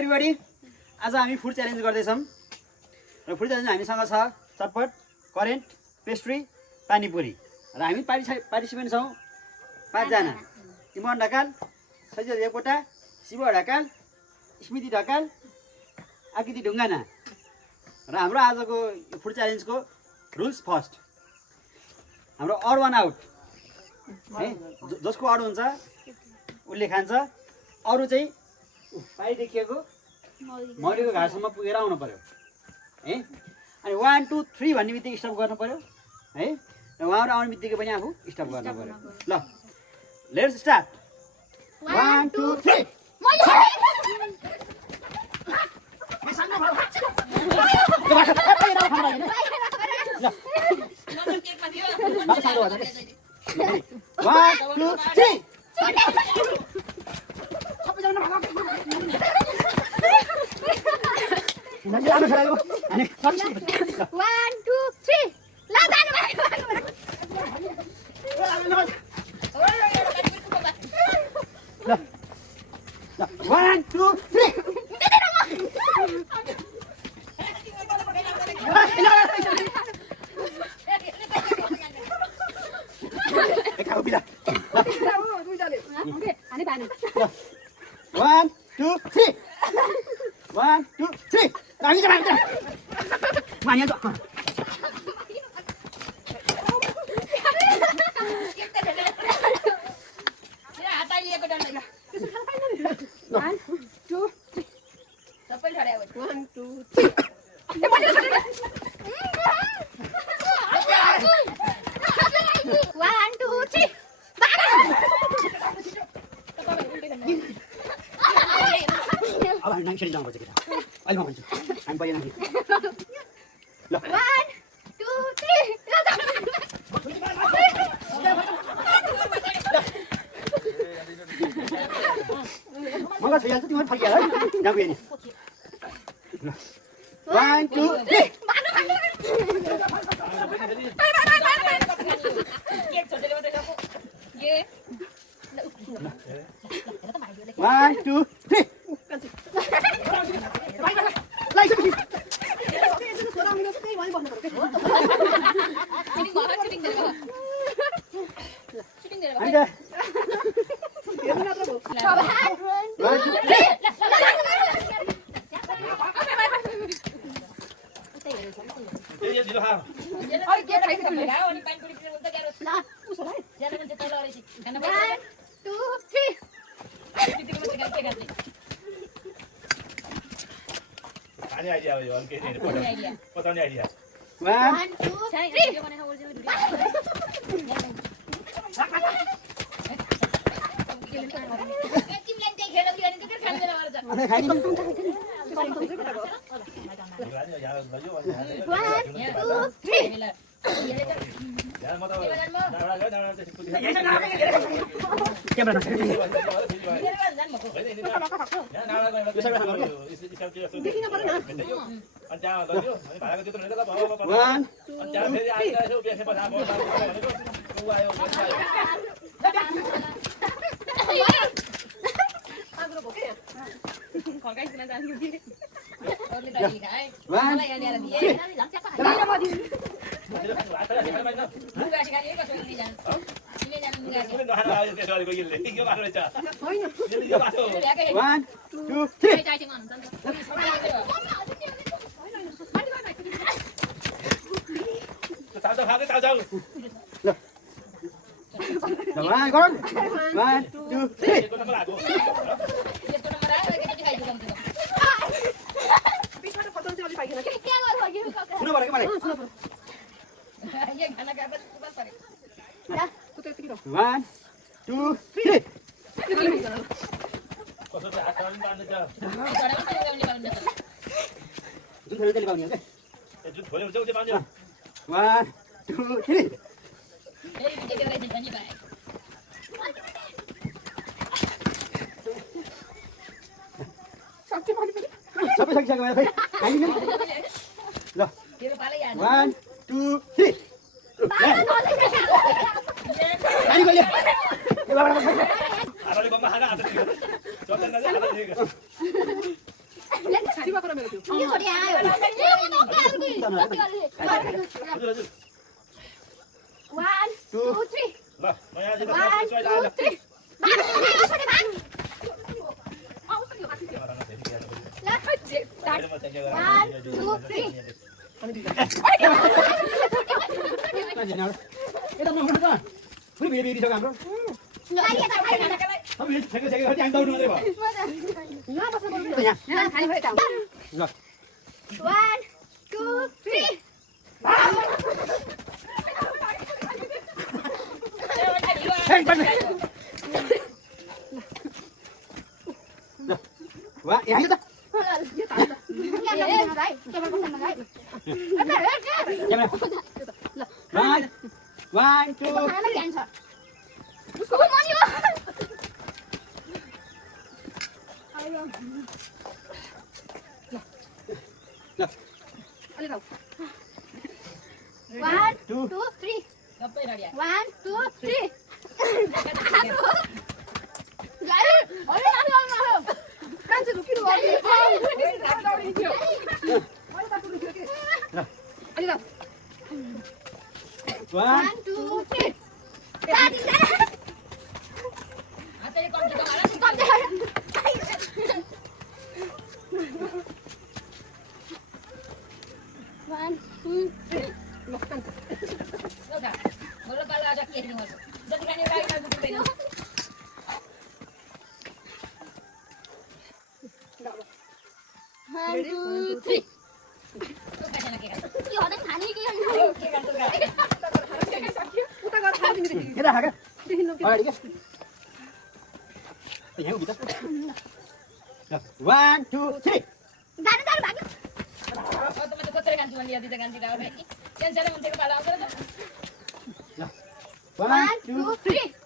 एभ्रीबडी आज हामी food challenge गर्दैछौँ र फुड च्यालेन्ज हामीसँग छ चटपट करेन्ट पेस्ट्री पानीपुरी र हामी पार्टिसिपेन्ट छौँ 5 जना इमन ढकाल सजिद देवकोटा शिव ढकाल स्मृति ढकाल आकृति ढुङ्गाना र हाम्रो आजको फुड च्यालेन्जको रुल्स फर्स्ट हाम्रो अड वान आउट है जसको अड हुन्छ उसले खान्छ अरू चाहिँ पाइ देखिएको मौरीको घाँससम्म पुगेर आउनु पर्यो है अनि 1 2 3 भन्ने बित्तिकै स्टप गर्नु पर्यो है र उहाँहरू आउने बित्तिकै पनि आफू स्टप गर्नु पर्यो ल लेट्स स्टार्ट 1 2 3 अब हामी नाङ्सेरी जानुपर्छ केटा अहिले म भन्छु हामी पहिला नाङ्सेरी ल 1 2 3 मलाई छैन तिम्रो फर्किहाल है यहाँ गयो नि 1 2 3 1 2 3 आइडिया हो यो के पताउने आइडिया 1 2 3 आधाले बम्मा खाना हात छिवा कर मेरो त्यो के छोडी आयो हजुर हजुर 1 2 3 ल म यहाँ चाहिँ 1 2 3 यता नहुनु त पुरै भिड भिडिसक्यो हाम्रो अब भिड छेके छेके हामी दौड्नु मात्रै भयो यहाँ ल 1 2 3 वा यहाँ त One, two, One, two, three. 1 2 3 कान्छे झुकिनु भयो अलि ल one, 1 2 3 1 2 3 1 2 3 यो हदन खाने के उता गएर खाऊ तिमी देखि यता खाका देखि लो अगाडि के यहाँ उभिन्छ ल 1 2 3 गाडी गाडी भाग्यो ल 1 1 2 3